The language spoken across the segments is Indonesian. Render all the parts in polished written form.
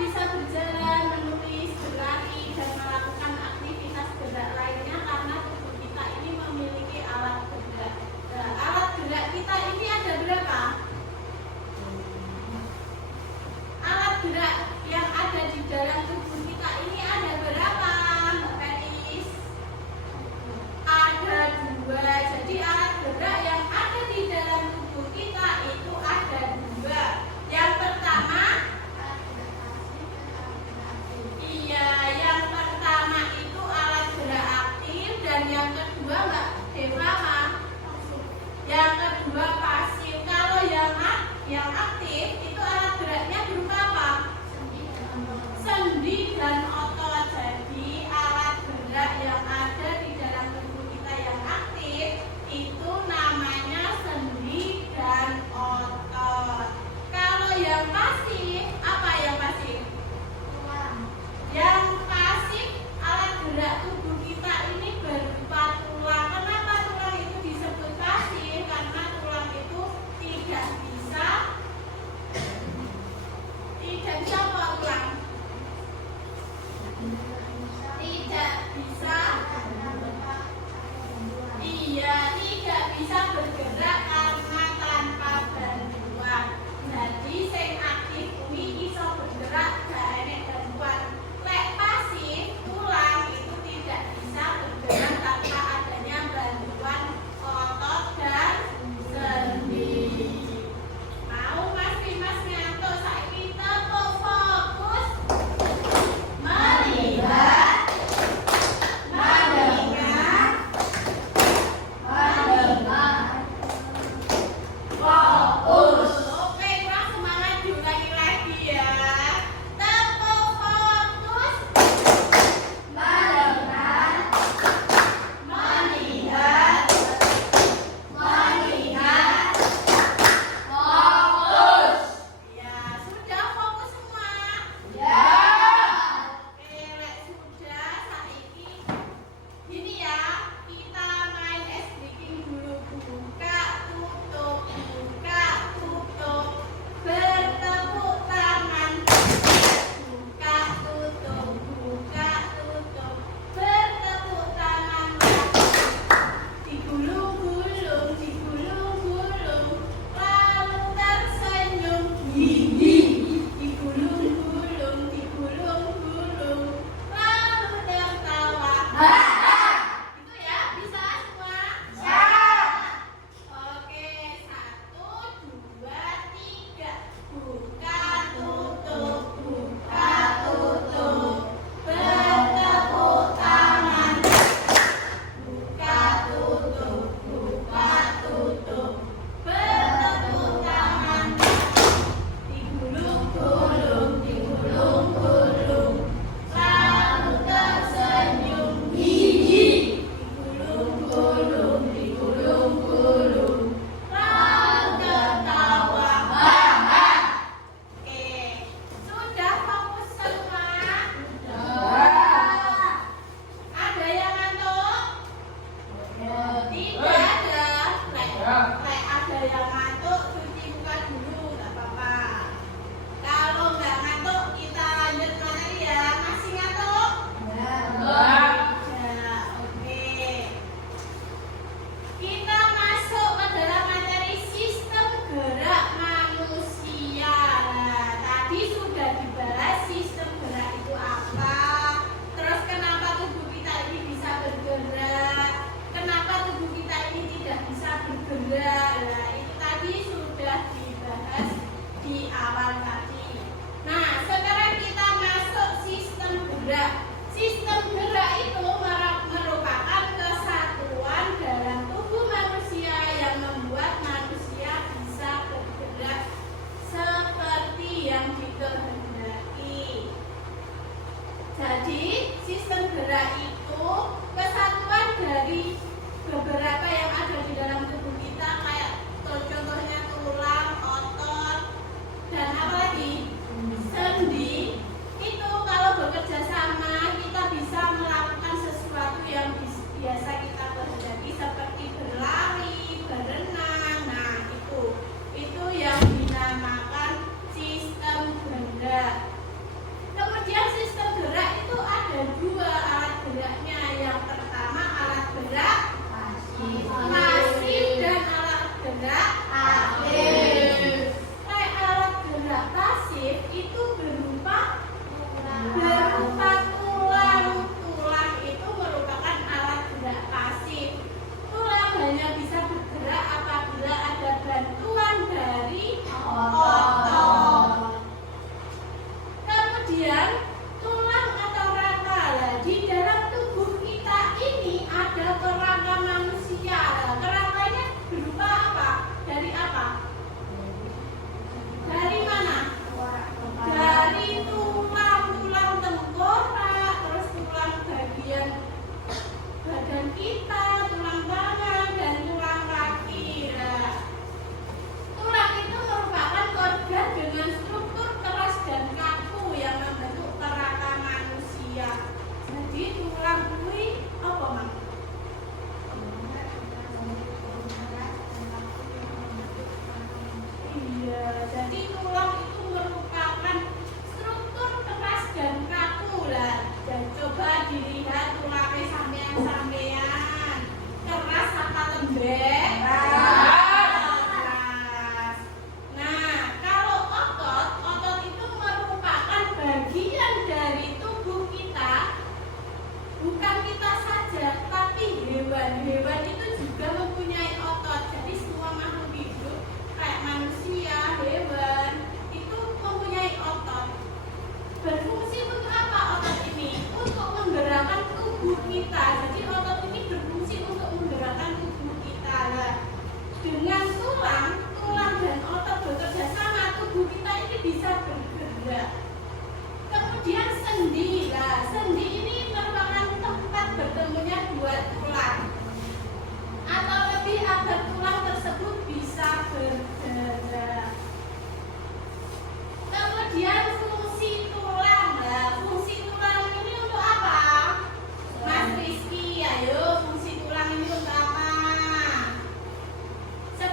bisa berjalan, menulis, berlari, dan melakukan aktivitas gerak lainnya karena tubuh kita ini memiliki alat gerak. Nah, alat gerak kita ini ada berapa? Alat gerak yang ada di dalam tubuh kita ini ada berapa, Mbak Felis? Ada 2. Jadi alat gerak yang ada di dalam tubuh kita itu ada 2. Yang pertama, yang pertama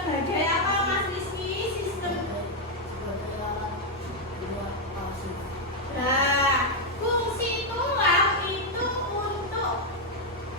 sebagai apa Mas Rizky? Sistem. Nah, fungsi tulang itu untuk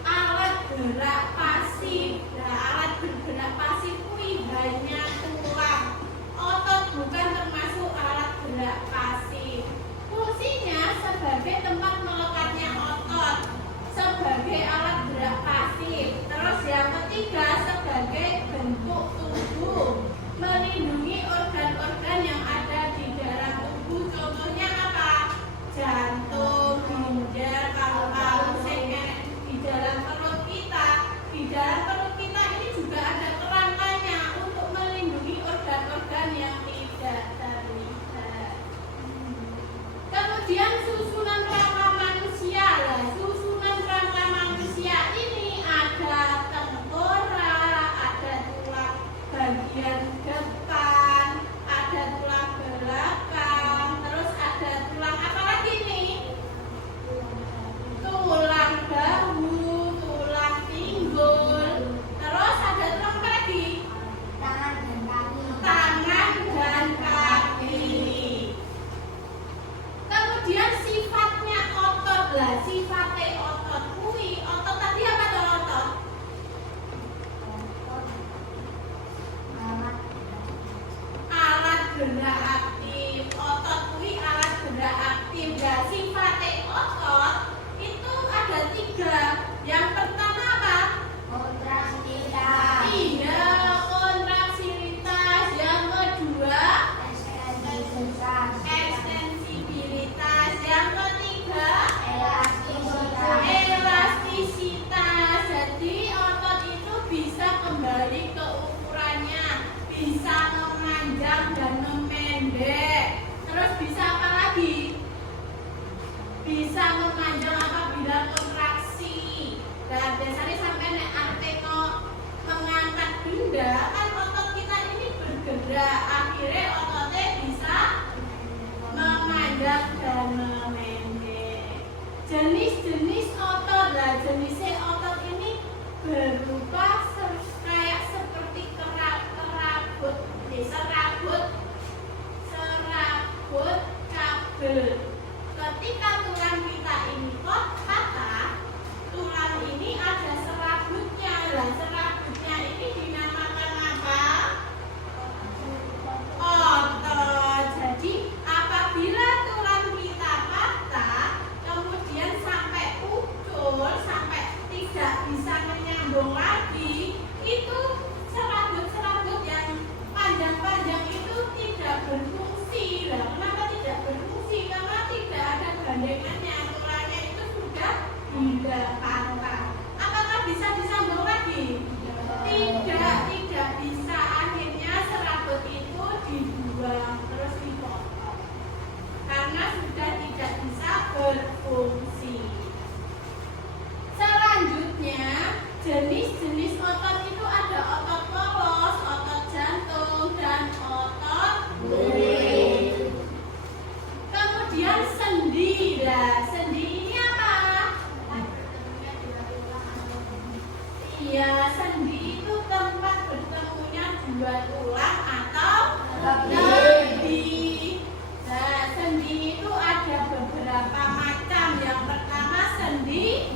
alat gerak pasif. Nah, alat bergerak pasif itu hanya tulang. Otot bukan termasuk alat gerak pasif. Fungsinya sebagai tempat melekatnya otot, sebagai alat gerak pasif. Terus yang ketiga sebagai bentuk tubuh, melindungi organ-organ yang ada di dalam tubuh. Contohnya apa? Jantung, ginjal, paru-paru, sehingga di dalam perut kita. Di dalam perut kita ini juga ada kerangkanya untuk melindungi organ-organ yang tidak terlihat. Kemudian susunan rangka manusia. Lah, susunan rangka manusia ini ada tengkorak, ada tulang bagian depan, ada tulang belakang, terus ada tulang apa lagi nih? Tulang bahu, tulang pinggul, terus ada tulang apa lagi? Tangan dan kaki. Kemudian sifatnya otot. Lah, sifatnya otot kui, otot tadi apa tuh otot? Alat gerak aktif. Otot kui alat gerak aktif. Nah, sifatnya otot itu ada 3. Yang pertama apa? Iya, kontraksibilitas. Yang kedua ekstensibilitas. Yang ketiga elastisitas. Jadi otot itu bisa kembali ke ukurannya, bisa memanjang dan memendek. Terus bisa apa lagi? Bisa memanjang apabila kontraksi. Dan biasanya sampai nek arteno mengangkat benda kan otot kita ini bergerak, akhirnya ototnya bisa memanjang dan memendek. Jenis-jenis otot. Lah, jenisnya otot ini berupa kayak seperti serabut, kabel. Ketika tulang kita ini patah, tulang ini ada serabutnya. Lah, serabutnya ini dinamakan apa? Otot. Jadi apabila tulang kita patah, kemudian sampai ucul, sampai tidak bisa menyambung lagi, itu serabut-serabut yang panjang-panjang itu tidak berfungsi. Lah, kenapa tidak berfungsi? Karena tidak ada gandengannya, tulangnya itu sudah tidak patah. Apakah bisa disambung lagi? Tidak bisa. Akhirnya serabut itu dibuang, terus dipotong karena sudah tidak bisa berfungsi. Selanjutnya, jenis-jenis otot itu ada otot polos, otot jantung, dan otot duri. Kemudian sendi. Lah, sendi ini apa? Iya, sendi itu tempat bertemunya 2 tulang atau lebih. Nah, sendi itu ada beberapa macam. Yang pertama sendi